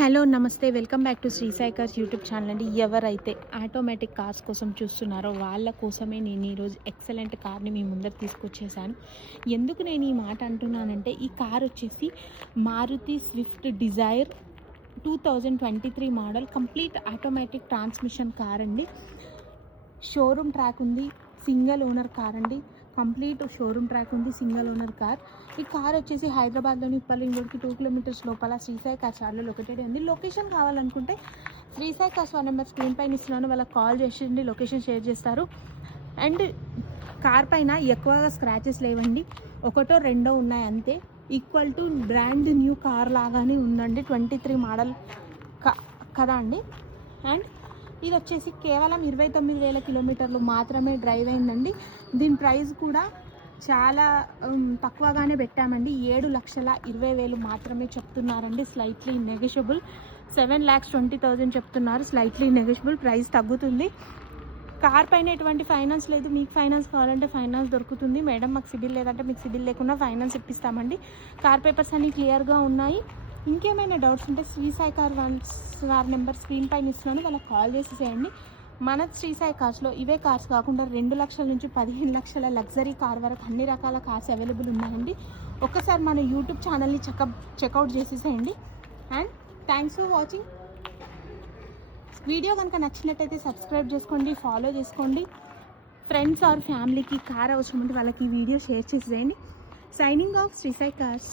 Hello నమస్తే, welcome back to Sri Sai cars YouTube channel అండి. ఎవరైతే ఆటోమేటిక్ కార్స్ కోసం చూస్తున్నారో వాళ్ళ కోసమే నేను ఈరోజు ఎక్సలెంట్ కార్ని మీ ముందర తీసుకొచ్చేసాను. ఎందుకు నేను ఈ మాట అంటున్నానంటే, ఈ కార్ వచ్చేసి Maruti Swift Dzire 2023 model, complete automatic transmission car అండి. షోరూమ్ ట్రాక్ ఉంది, సింగిల్ ఓనర్ కార్ అండి. కంప్లీట్ షోరూమ్ ట్రాక్ ఉంది, సింగిల్ ఓనర్ కార్. ఈ కార్ వచ్చేసి హైదరాబాద్లోని ఉప్పల్ రోడ్కి 2 కిలోమీటర్స్ లోపల శ్రీ సాయి కార్స్ యార్డ్లో లొకేటెడ్ ఉంది. లొకేషన్ కావాలనుకుంటే Sri Sai cars 1 number screen పైన ఇస్తున్నాను, వాళ్ళకి కాల్ చేసి లొకేషన్ షేర్ చేస్తారు. అండ్ కార్ పైన ఎక్కువగా స్క్రాచెస్ లేవండి, ఒకటో రెండో ఉన్నాయి అంతే. Equal to brand new car లాగానే ఉందండి, 23 మోడల్ కదా అండి. అండ్ ఇది వచ్చేసి కేవలం 29,000 కిలోమీటర్లు మాత్రమే డ్రైవ్ అయిందండి. దీని ప్రైస్ కూడా చాలా తక్కువగానే పెట్టామండి, 7,20,000 మాత్రమే చెప్తున్నారండి. స్లైట్లీ నెగోషియబుల్, 7,20,000 చెప్తున్నారు. స్లైట్లీ నెగోషియబుల్, ప్రైస్ తగ్గుతుంది. కార్ పైన ఎటువంటి ఫైనాన్స్ లేదు, మీకు ఫైనాన్స్ కావాలంటే ఫైనాన్స్ దొరుకుతుంది. మేడం మాకు సిబిల్ లేదంటే మీకు సిబిల్ లేకుండా ఫైనాన్స్ ఇప్పిస్తామండి. కార్ పేపర్స్ అన్నీ క్లియర్గా ఉన్నాయి. ఇంకేమైనా డౌట్స్ ఉంటే Sri Sai car 1 number screen పైన ఇస్తున్నాను, వాళ్ళకి కాల్ చేసేసేయండి. మన శ్రీ సాయి కార్స్లో ఇవే కార్స్ కాకుండా 2 లక్షల నుంచి 15 లక్షల లగ్జరీ కార్ వరకు అన్ని రకాల కార్స్ అవైలబుల్ ఉన్నాయండి. ఒక్కసారి మన యూట్యూబ్ ఛానల్ని చెక్అవుట్ చేసేసేయండి. And thanks for watching. Video కనుక నచ్చినట్టయితే సబ్స్క్రైబ్ చేసుకోండి, ఫాలో చేసుకోండి. ఫ్రెండ్స్ ఆర్ ఫ్యామిలీకి కార్ అవసరం ఉంటే వాళ్ళకి ఈ వీడియో షేర్ చేసేయండి. Signing off Sri Sai cars.